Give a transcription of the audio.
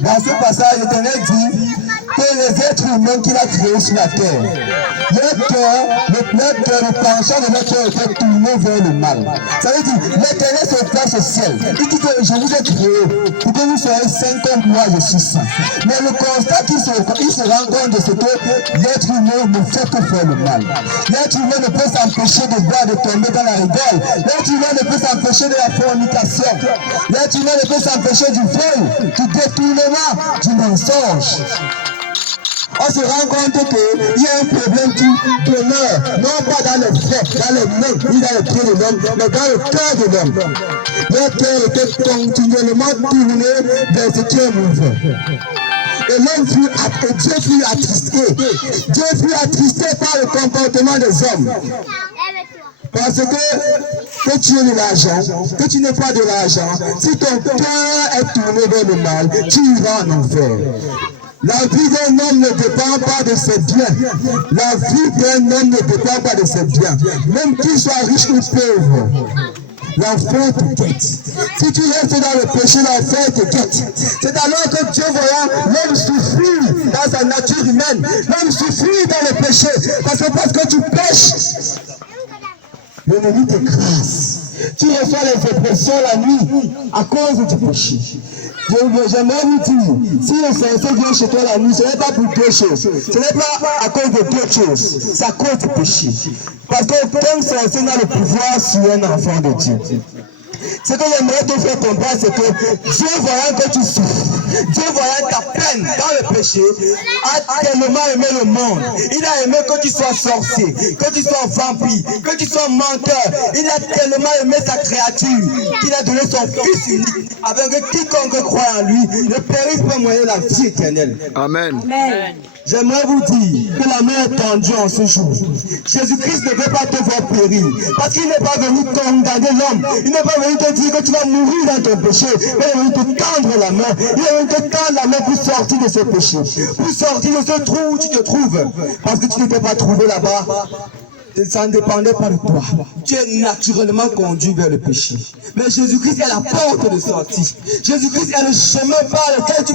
Dans ce passage, l'Éternel dit que les êtres humains qu'il a créés sur la terre, le penchant de notre cœur était tourné vers le mal. Ça veut dire, l'Éternel se place au ciel. Il dit que je vous ai créé pour que vous soyez saints comme moi je suis saint. Mais le constat qu'il se rend compte de ce que l'être humain ne fait que faire le mal. L'être humain ne peut s'empêcher de boire, de tomber dans la rigole. L'être humain ne peut s'empêcher de la fornication. L'être humain ne peut s'empêcher du vol, du détournement, du mensonge. On se rend compte qu'il y a un problème qui demeure, non pas dans le fait, dans les mains, ni dans le pied de l'homme, mais dans le cœur de l'homme. Leur cœur était continuellement tourné vers ce qui est mauvais. Et l'homme Dieu fut attristé. Dieu fut attristé par le comportement des hommes. Parce que tu es de l'argent, que tu n'es pas de l'argent, si ton cœur est tourné vers le mal, tu iras en enfer. La vie d'un homme ne dépend pas de ses biens. La vie d'un homme ne dépend pas de ses biens. Même qu'il soit riche ou pauvre. L'enfer te guette. Si tu restes dans le péché, l'enfer te guette. C'est alors que Dieu voyant l'homme souffrir dans sa nature humaine. L'homme souffrir dans le péché. Parce que tu pêches. L'ennemi t'écrase. Tu reçois les oppressions la nuit à cause du péché. J'aimerais vous dire, si le sorcier vient chez toi la nuit, ce n'est pas pour deux choses. Ce n'est pas à cause de deux choses. C'est à cause du péché. Parce qu'aucun sorcier n'a le pouvoir sur un enfant de Dieu. Ce que j'aimerais te faire comprendre, c'est que Dieu voyant que tu souffres, Dieu voyant ta peine dans le péché, a tellement aimé le monde. Il a aimé que tu sois sorcier, que tu sois vampire, que tu sois menteur. Il a tellement aimé sa créature qu'il a donné son Fils unique, afin que quiconque croit en lui ne périsse pas moyen la vie éternelle. Amen. Amen. J'aimerais vous dire que la main est tendue en ce jour. Jésus-Christ ne veut pas te voir périr. Parce qu'il n'est pas venu condamner l'homme. Il n'est pas venu te dire que tu vas mourir dans ton péché. Mais il est venu te tendre la main. Il est venu te tendre la main pour sortir de ce péché. Pour sortir de ce trou où tu te trouves. Parce que tu n'étais pas trouvé là-bas. Ça ne dépendait pas de toi. Tu es naturellement conduit vers le péché. Mais Jésus-Christ est la porte de sortie. Jésus-Christ est le chemin par lequel tu